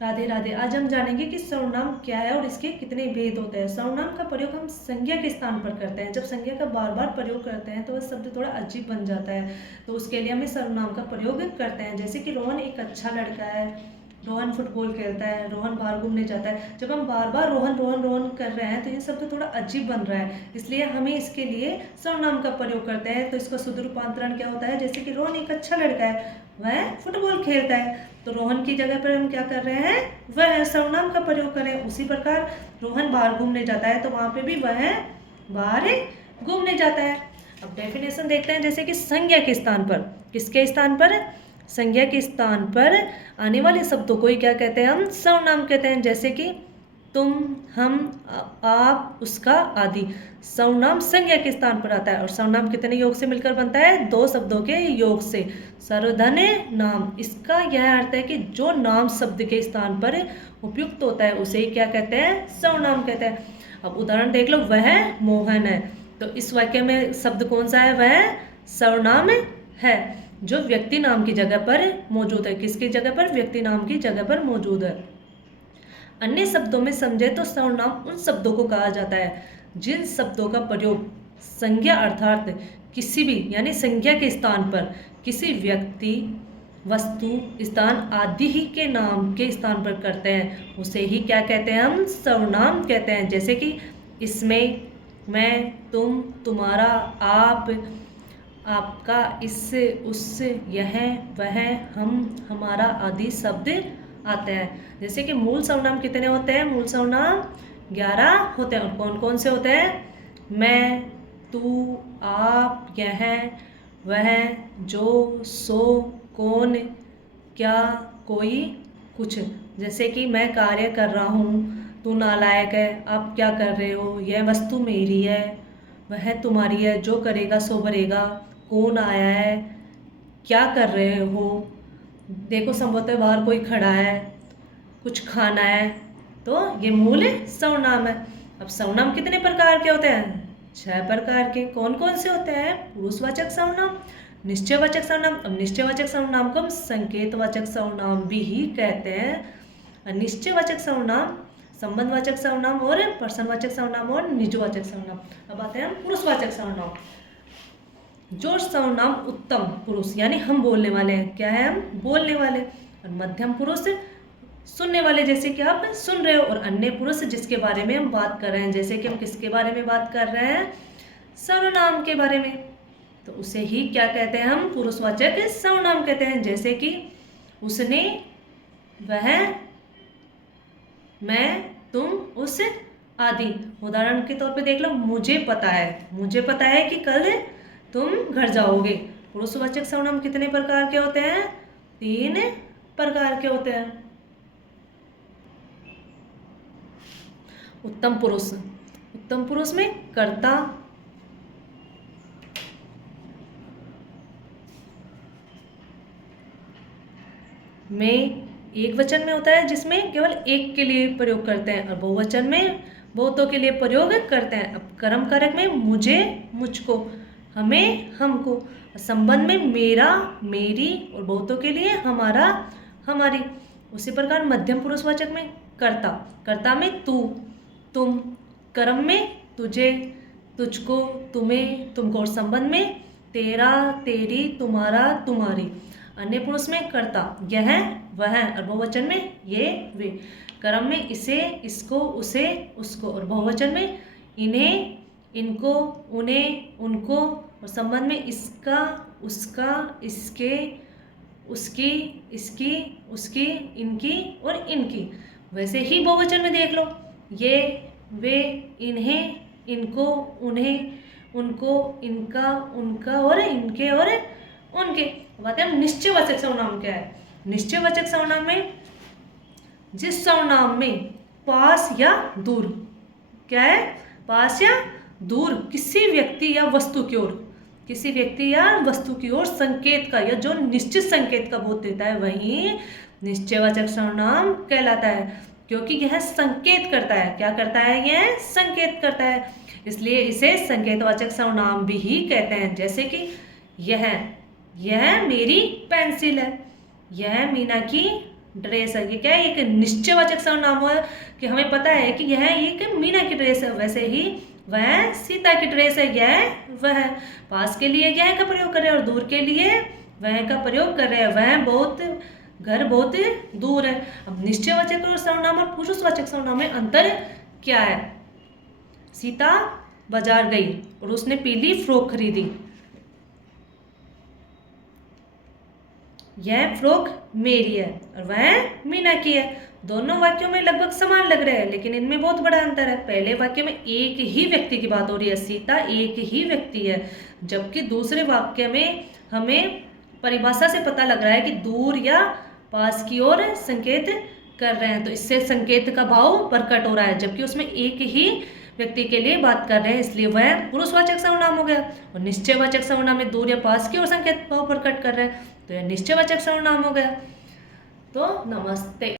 राधे राधे। आज हम जानेंगे कि सर्वनाम क्या है और इसके कितने भेद होते हैं। सर्वनाम का प्रयोग हम संज्ञा के स्थान पर करते हैं। जब संज्ञा का बार बार प्रयोग करते हैं तो वह शब्द थोड़ा अजीब बन जाता है, तो उसके लिए हमें सर्वनाम का प्रयोग करते हैं। जैसे कि रोहन एक अच्छा लड़का है, रोहन फुटबॉल खेलता है, रोहन बाहर घूमने जाता है। जब हम बार बार रोहन रोहन रोहन कर रहे हैं तो ये शब्द थोड़ा अजीब बन रहा है, इसलिए हमें इसके लिए सर्वनाम का प्रयोग करते हैं। तो इसका शुद्ध रूपांतरण क्या होता है? जैसे कि रोहन एक अच्छा लड़का है, वह फुटबॉल खेलता है, तो रोहन की जगह पर हम क्या कर रहे हैं? वह सर्वनाम का प्रयोग करें। उसी प्रकार रोहन बाहर घूमने जाता है तो वहाँ पे भी वह बाहर घूमने जाता है। अब डेफिनेशन देखते हैं। जैसे कि संज्ञा के स्थान पर, किसके स्थान पर? संज्ञा के स्थान पर आने वाले शब्दों को ही क्या कहते हैं? हम सर्वनाम कहते हैं। जैसे कि तुम, हम, आप, उसका आदि। सर्वनाम संज्ञा के स्थान पर आता है। और सर्वनाम कितने योग से मिलकर बनता है? दो शब्दों के योग से। सर्वधन नाम, इसका यह अर्थ है कि जो नाम शब्द के स्थान पर उपयुक्त होता है उसे ही क्या कहते हैं? सर्वनाम कहते हैं। अब उदाहरण देख लो, वह मोहन है, तो इस वाक्य में शब्द कौन सा है? वह सर्वनाम है जो व्यक्ति नाम की जगह पर मौजूद है। किसकी जगह पर? व्यक्ति नाम की जगह पर मौजूद है। अन्य शब्दों में समझे तो सर्वनाम उन शब्दों को कहा जाता है जिन शब्दों का प्रयोग संज्ञा अर्थात किसी भी यानी संज्ञा के स्थान पर किसी व्यक्ति, वस्तु, स्थान आदि ही के नाम के स्थान पर करते हैं उसे ही क्या कहते हैं? हम सर्वनाम कहते हैं। जैसे कि इसमें, मैं, तुम, तुम्हारा, आप, आपका, इससे, उससे, यह, वह, हम, हमारा आदि शब्द आते हैं। जैसे कि मूल सर्वनाम कितने होते हैं? मूल सर्वनाम 11 होते हैं। और कौन कौन से होते हैं? मैं, तू, आप, यह, वह, जो, सो, कौन, क्या, कोई, कुछ। जैसे कि मैं कार्य कर रहा हूँ, तू नालायक है, आप क्या कर रहे हो, यह वस्तु मेरी है, वह तुम्हारी है, जो करेगा सो भरेगा, कौन आया है, क्या कर रहे हो, देखो संभवतः बाहर कोई खड़ा है, कुछ खाना है। तो ये मूल सर्वनाम है। अब सर्वनाम कितने प्रकार के होते हैं? 6 प्रकार के। कौन कौन से होते हैं? पुरुषवाचक सर्वनाम, निश्चयवाचक सर्वनाम। अब निश्चयवाचक सर्वनाम को हम संकेतवाचक सर्वनाम भी ही कहते हैं। निश्चयवाचक सर्वनाम, संबंधवाचक सर्वनाम और प्रश्नवाचक सर्वनाम और निजवाचक सर्वनाम। अब आते हैं हम पुरुषवाचक सर्वनाम। जो सर्वनाम उत्तम पुरुष यानी हम बोलने वाले हैं, क्या है? हम बोलने वाले। और मध्यम पुरुष सुनने वाले, जैसे कि आप सुन रहे हो। और अन्य पुरुष जिसके बारे में हम बात कर रहे हैं, जैसे कि हम किसके बारे में बात कर रहे हैं? सर्वनाम के बारे में, तो उसे ही क्या कहते हैं? हम पुरुषवाचक सर्वनाम कहते हैं। जैसे कि उसने, वह, मैं, तुम, उस आदि। उदाहरण के तौर पे देख लो, मुझे पता है, मुझे पता है कि कल तुम घर जाओगे। पुरुषवाचक सर्वनाम कितने प्रकार के होते हैं? 3 प्रकार के होते हैं। उत्तम पुरुष, उत्तम पुरुष में कर्ता, में एक वचन में होता है जिसमें केवल एक के लिए प्रयोग करते हैं, और बहुवचन में बहुतों के लिए प्रयोग करते हैं। अब कर्म कारक में मुझे, मुझको, हमें, हमको। संबंध में मेरा, मेरी, और बहुतों के लिए हमारा, हमारी। उसी प्रकार मध्यम पुरुषवाचक में कर्ता, कर्ता में तू, तुम, कर्म में तुझे, तुझको, तुम्हें, तुमको। और संबंध में तेरा, तेरी, तुम्हारा, तुम्हारी। अन्य पुरुष में कर्ता, यह, वह, और बहुवचन में ये, वे। कर्म में इसे, इसको, उसे, उसको। और बहुवचन में इन्हें, इनको, उन्हें, उनको। और संबंध में इसका, उसका, इसके, उसकी, इसकी, उसकी, इनकी और इनकी। वैसे ही बहुवचन में देख लो, ये, वे, इन्हें, इनको, उन्हें, उनको, इनका, उनका और इनके और उनके। बात है हम निश्चयवाचक सर्वनाम क्या है? निश्चयवाचक सर्वनाम में जिस सर्वनाम में पास या दूर, क्या है? पास या दूर किसी व्यक्ति या वस्तु की ओर, किसी व्यक्ति या वस्तु की ओर संकेत का या जो निश्चित संकेत का बोध देता है वही निश्चयवाचक सर्वनाम कहलाता है। क्योंकि यह संकेत करता है, क्या करता है? यह संकेत करता है, इसलिए इसे संकेतवाचक सर्वनाम भी ही कहते हैं। जैसे कि यह मेरी पेंसिल है, यह मीना की ड्रेस है। ये क्या है, एक निश्चयवाचक सर्वनाम है कि हमें पता है कि यह एक मीना की ड्रेस है, वैसे ही वह सीता की ड्रेस है, यह वह। पास के लिए यह का प्रयोग कर रहे हैं और दूर के लिए वह का प्रयोग कर रहे हैं। वह बहुत, घर बहुत दूर है। अब निश्चयवाचक और सर्वनाम और पुरुषवाचक सर्वनाम में अंतर क्या है? सीता बाजार गई और उसने पीली फ्रॉक खरीदी। यह फ्रॉक मेरी है और वह मीना की है। दोनों वाक्यों में लगभग समान लग रहे हैं, लेकिन इनमें बहुत बड़ा अंतर है। पहले वाक्य में एक ही व्यक्ति की बात हो रही है, सीता एक ही व्यक्ति है, जबकि दूसरे वाक्य में हमें परिभाषा से पता लग रहा है कि दूर या पास की ओर संकेत कर रहे हैं, तो इससे संकेत का भाव प्रकट हो रहा है। जबकि उसमें एक ही व्यक्ति के लिए बात कर रहे हैं, इसलिए वह पुरुषवाचक सर्वनाम हो गया। और निश्चयवाचक सर्वनाम में दूर या पास की ओर संकेत भाव प्रकट कर रहे हैं, तो यह निश्चयवाचक सर्वनाम हो गया। तो नमस्ते।